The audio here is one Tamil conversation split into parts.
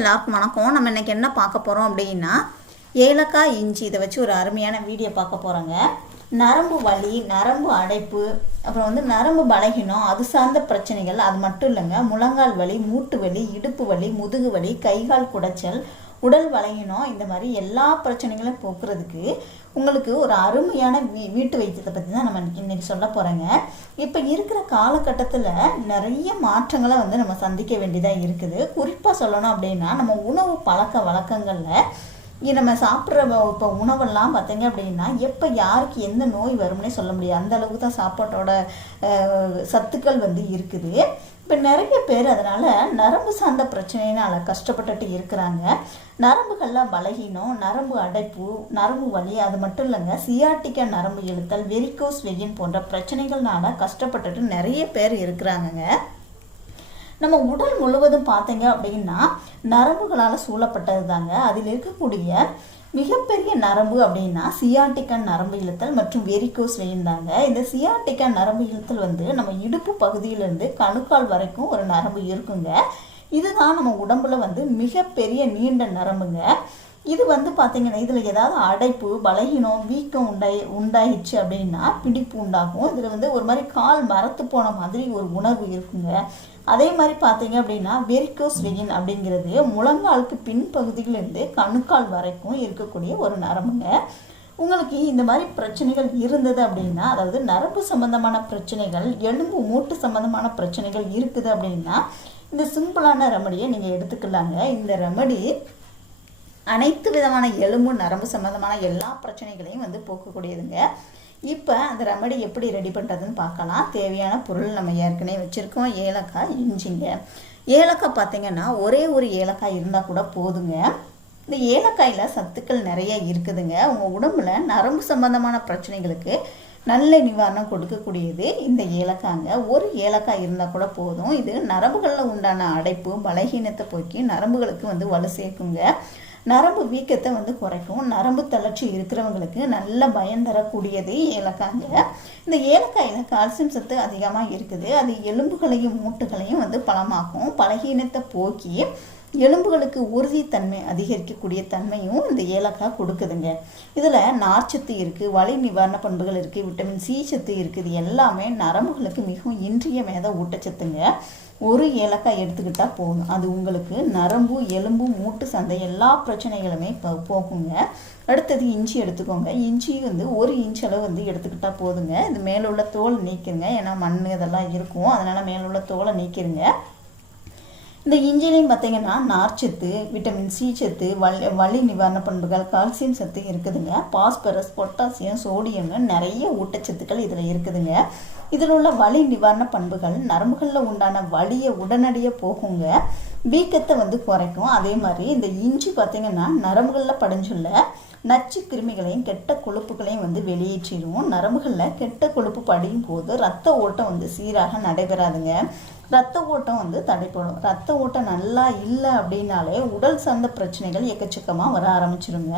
எல்லாருக்கும் வணக்கம். நம்ம இன்றைக்கி என்ன பார்க்க போகிறோம் அப்படின்னா ஏலக்காய் இஞ்சி இதை வச்சு ஒரு அருமையான வீடியோ பார்க்க போகிறோங்க நரம்பு வலி நரம்பு அடைப்பு அப்புறம் வந்து நரம்பு பலகீனம் அது சார்ந்த பிரச்சனைகள் அது மட்டும் இல்லைங்க. முழங்கால் வலி மூட்டு வலி இடுப்பு வலி முதுகு வலி கைகால் குடைச்சல் உடல் வளையணும் இந்த மாதிரி எல்லா பிரச்சனைகளும் போக்குறதுக்கு உங்களுக்கு ஒரு அருமையான வீ வீட்டு வைத்தியத்தை பற்றி தான் நம்ம இன்றைக்கி சொல்ல போகிறோங்க இப்போ இருக்கிற காலகட்டத்தில் நிறைய மாற்றங்களை வந்து நம்ம சந்திக்க வேண்டியதாக இருக்குது. குறிப்பாக சொல்லணும் அப்படின்னா நம்ம உணவு பழக்க வழக்கங்களில் இங்கே நம்ம சாப்பிட்ற இப்போ உணவெல்லாம் பார்த்தீங்க அப்படின்னா எப்போ யாருக்கு எந்த நோய் வரும்னே சொல்ல முடியாது. அந்த அளவுக்கு தான் சாப்பாட்டோட சத்துக்கள் வந்து இருக்குது. இப்போ நிறைய பேர் அதனால் நரம்பு சார்ந்த பிரச்சனைனால் கஷ்டப்பட்டுட்டு இருக்கிறாங்க. நரம்புகள்லாம் பலகீனம் நரம்பு அடைப்பு நரம்பு வலி அது மட்டும் இல்லைங்க. சியாட்டிக்கா நரம்பு இழுத்தல் வெரிகோஸ் வெயின் போன்ற பிரச்சனைகள்னால கஷ்டப்பட்டுட்டு நிறைய பேர் இருக்கிறாங்கங்க. நம்ம உடல் முழுவதும் பார்த்தீங்க அப்படின்னா நரம்புகளால் சூழப்பட்டது தாங்க அதில் இருக்கக்கூடிய மிகப்பெரிய நரம்பு அப்படின்னா சியாட்டிக்கன் நரம்பு இழுத்தல் மற்றும் வெரிகோஸ் வெயின் இந்த சியாட்டிக்கன் நரம்பு இழுத்தல் வந்து நம்ம இடுப்பு பகுதியிலேருந்து கணுக்கால் வரைக்கும் ஒரு நரம்பு இருக்குங்க. இதுதான் நம்ம உடம்புல வந்து மிகப்பெரிய நீண்ட நரம்புங்க. இது வந்து பார்த்தீங்கன்னா இதில் ஏதாவது அடைப்பு பலகீனம் வீக்கம் உண்டாயி உண்டாயிடுச்சு அப்படின்னா பிடிப்பு உண்டாகும். இதில் வந்து ஒரு மாதிரி கால் மரத்து போன மாதிரி ஒரு உணர்வு இருக்குங்க. அதே மாதிரி பார்த்தீங்க அப்படின்னா வெரிகோஸ் வெயின் அப்படிங்கிறது முழங்காலுக்கு பின்பகுதியிலிருந்து கணுக்கால் வரைக்கும் இருக்கக்கூடிய ஒரு நரம்புங்க. உங்களுக்கு இந்த மாதிரி பிரச்சனைகள் இருந்தது அப்படின்னா அதாவது நரம்பு சம்பந்தமான பிரச்சனைகள் எலும்பு மூட்டு சம்பந்தமான பிரச்சனைகள் இருக்குது அப்படின்னா இந்த சிம்பிளான ரெமடியை நீங்கள் எடுத்துக்கலாங்க. இந்த ரெமடி அனைத்து விதமான எலும்பு நரம்பு சம்மந்தமான எல்லா பிரச்சனைகளையும் வந்து போக்கக்கூடியதுங்க. இப்போ அந்த ரெமடி எப்படி ரெடி பண்ணுறதுன்னு பார்க்கலாம். தேவையான பொருள் நம்ம ஏற்கனவே வச்சுருக்கோம். ஏலக்காய் இஞ்சிங்க. ஏலக்காய் பார்த்தீங்கன்னா ஒரே ஒரு ஏலக்காய் இருந்தால் கூட போதுங்க. இந்த ஏலக்காயில் சத்துக்கள் நிறைய இருக்குதுங்க. உங்கள் உடம்புல நரம்பு சம்பந்தமான பிரச்சனைகளுக்கு நல்ல நிவாரணம் கொடுக்கக்கூடியது இந்த ஏலக்காய்ங்க ஒரு ஏலக்காய் இருந்தால் கூட போதும். இது நரம்புகளில் உண்டான அடைப்பு பலகீனத்தை போக்கி நரம்புகளுக்கு வந்து வலு சேர்க்குங்க. நரம்பு வீக்கத்தை வந்து குறைக்கும். நரம்பு தளர்ச்சி இருக்கிறவங்களுக்கு நல்ல பயம் தரக்கூடியது ஏலக்காய்ங்க. இந்த ஏலக்காயில் கால்சியம் சத்து அதிகமாக இருக்குது. அது எலும்புகளையும் மூட்டுகளையும் வந்து பலமாக்கும். பலகீனத்தை போக்கி எலும்புகளுக்கு உறுதித்தன்மை அதிகரிக்கக்கூடிய தன்மையும் இந்த ஏலக்காய் கொடுக்குதுங்க. இதில் நார்ச்சத்து இருக்குது வலி நிவாரண பண்புகள் இருக்குது விட்டமின் சி சத்து இருக்குது எல்லாமே நரம்புகளுக்கு மிகவும் இன்றியமேத ஊட்டச்சத்துங்க. ஒரு ஏலக்காய் எடுத்துக்கிட்டால் போதும். அது உங்களுக்கு நரம்பு எலும்பு மூட்டு சந்தை எல்லா பிரச்சனைகளுமே இப்போ போகுங்க. அடுத்தது இஞ்சி எடுத்துக்கோங்க. இஞ்சி வந்து ஒரு இன்ச் அளவு வந்து எடுத்துக்கிட்டால் போதுங்க. இது மேலுள்ள தோலை தோல் நீக்கிருங்க. ஏன்னா மண் இதெல்லாம் இருக்கும். அதனால் மேலுள்ள தோலை நீக்கிருங்க. இந்த இஞ்சிலையும் பார்த்தீங்கன்னா நார்ச்சத்து விட்டமின் சி சத்து வலி வலி நிவாரண பண்புகள் கால்சியம் சத்து இருக்குதுங்க. பாஸ்பரஸ் பொட்டாசியம் சோடியம்னு நிறைய ஊட்டச்சத்துக்கள் இதில் இருக்குதுங்க. இதில் உள்ள வலி நிவாரண பண்புகள் நரம்புகளில் உண்டான வலியை உடனடியாக போகுங்க. வீக்கத்தை வந்து குறைக்கும். அதே மாதிரி இந்த இஞ்சி பார்த்தீங்கன்னா நரம்புகளில் படிஞ்சுள்ள நச்சு கிருமிகளையும் கெட்ட கொழுப்புகளையும் வந்து வெளியேற்றிடும். நரம்புகளில் கெட்ட கொழுப்பு படியும் போது ரத்த ஓட்டம் வந்து சீராக நடைபெறாதுங்க. ரத்த ஓட்டம் வந்து தடைப்படும் ரத்த ஓட்டம் நல்லா இல்லை அப்படின்னாலே உடல் சார்ந்த பிரச்சனைகள் எக்கச்சக்கமாக வர ஆரம்பிச்சிருங்க.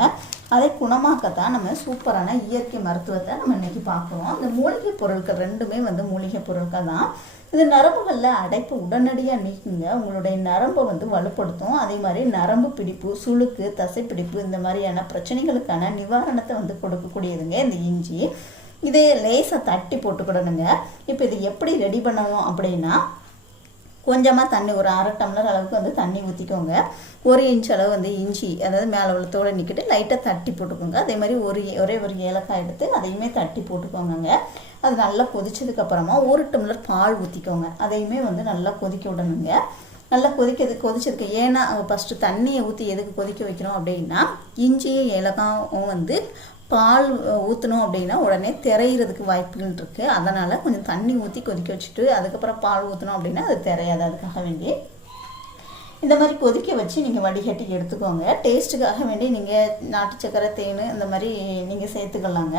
அதை குணமாக்கத்தான் நம்ம சூப்பரான இயற்கை மருத்துவத்தை நம்ம இன்னைக்கு பார்க்குறோம். அந்த மூலிகை பொருட்கள் ரெண்டுமே வந்து மூலிகை பொருட்கள் தான். இது நரம்புகளில் அடைப்பு உடனடியாக நீக்குங்க. உங்களுடைய நரம்பை வந்து வலுப்படுத்தும். அதே மாதிரி நரம்பு பிடிப்பு சுளுக்கு தசைப்பிடிப்பு இந்த மாதிரியான பிரச்சனைகளுக்கான நிவாரணத்தை வந்து கொடுக்கக்கூடியதுங்க இந்த இஞ்சி. இதை லேசாக தட்டி போட்டுக்கிடணுங்க. இப்போ இது எப்படி ரெடி பண்ணணும் அப்படின்னா கொஞ்சமாக தண்ணி ஒரு அரை டம்ளர் அளவுக்கு வந்து தண்ணி ஊற்றிக்கோங்க ஒரு இன்ச் அளவு வந்து இஞ்சி அதாவது மேலே உள்ள தோலை நிற்கிட்டு லைட்டாக தட்டி போட்டுக்கோங்க. அதே மாதிரி ஒரு ஒரே ஒரு ஏலக்காய் எடுத்து அதையுமே தட்டி போட்டுக்கோங்க அது நல்லா கொதிச்சதுக்கப்புறமா ஒரு டம்ளர் பால் ஊற்றிக்கோங்க அதையுமே வந்து நல்லா கொதிக்க விடணுங்க. நல்லா கொதிக்கிறது கொதிச்சிருக்கு. ஏன்னா ஃபஸ்ட்டு தண்ணியை ஊற்றி எதுக்கு கொதிக்க வைக்கிறோம் அப்படின்னா இஞ்சியும் ஏலக்காயும் வந்து பால் ஊற்றணும் அப்படின்னா உடனே திரையிறதுக்கு வாய்ப்புகள் இருக்குது அதனால் கொஞ்சம் தண்ணி ஊற்றி கொதிக்க வச்சுட்டு அதுக்கப்புறம் பால் ஊற்றணும் அப்படின்னா அது திரையாது அதுக்காக வேண்டி. இந்த மாதிரி கொதிக்க வச்சு நீங்கள் வடிகட்டி எடுத்துக்கோங்க. டேஸ்ட்டுக்காக வேண்டி நீங்கள் நாட்டு சக்கரை தேன் இந்த மாதிரி நீங்கள் சேர்த்துக்கலாங்க.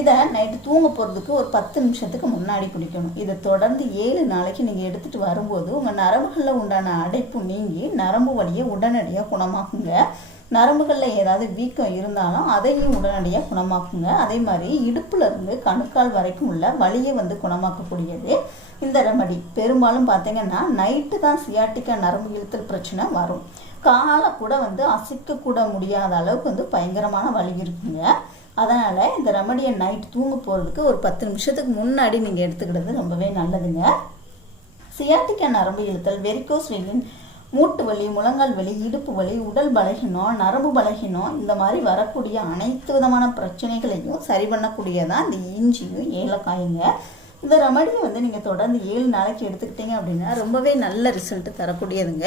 இதை நைட்டு தூங்க போகிறதுக்கு ஒரு பத்து நிமிஷத்துக்கு முன்னாடி குடிக்கணும். இதை தொடர்ந்து ஏழு நாளைக்கு நீங்கள் எடுத்துகிட்டு வரும்போது உங்கள் நரம்புகளில் உண்டான அடைப்பு நீங்கி நரம்பு வலியை உடனடியாக குணமாக்குங்க. நரம்புகளில் ஏதாவது வீக்கம் இருந்தாலும் அதையும் உடனடியாக குணமாக்குங்க. அதே மாதிரி இடுப்புல இருந்து கணுக்கால் வரைக்கும் உள்ள வலியை வந்து குணமாக்கக்கூடியது. இந்த ரெமடி பெரும்பாலும் பார்த்தீங்கன்னா நைட்டு தான் சியாட்டிக்கா நரம்பு இழுத்தல் பிரச்சனை வரும். காலை கூட வந்து அசைக்கக்கூட முடியாத அளவுக்கு வந்து பயங்கரமான வலி இருக்குங்க. அதனால் இந்த ரெமடியை நைட் தூங்க போகிறதுக்கு ஒரு பத்து நிமிஷத்துக்கு முன்னாடி நீங்கள் எடுத்துக்கிறது ரொம்பவே நல்லதுங்க. சியாட்டிக்கா நரம்பு இழுத்தல் வெரிகோஸ் வெல்லின் மூட்டு வலி முழங்கால் வலி இடுப்பு வலி உடல் பலகினம் நரம்பு பலகினம் இந்த மாதிரி வரக்கூடிய அனைத்து விதமான பிரச்சனைகளையும் சரி பண்ணக்கூடியதான் இந்த இஞ்சியும் ஏலக்காயுங்க. இந்த ரெமடியை வந்து நீங்கள் தொடர்ந்து ஏழு நாளைக்கு எடுத்துக்கிட்டீங்க அப்படின்னா ரொம்பவே நல்ல ரிசல்ட் தரக்கூடியதுங்க.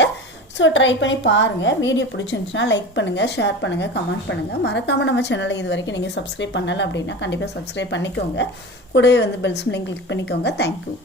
ஸோ ட்ரை பண்ணி பாருங்கள் வீடியோ பிடிச்சிருந்துச்சுன்னா லைக் பண்ணுங்கள் ஷேர் பண்ணுங்கள் கமெண்ட் பண்ணுங்கள் மறக்காமல் நம்ம சேனலை இது வரைக்கும் நீங்கள் சப்ஸ்கிரைப் பண்ணலை அப்படின்னா கண்டிப்பாக சப்ஸ்கிரைப் பண்ணிக்கோங்க. கூடவே வந்து பெல்ஸ் லிங்க் கிளிக் பண்ணிக்கோங்க. Thank you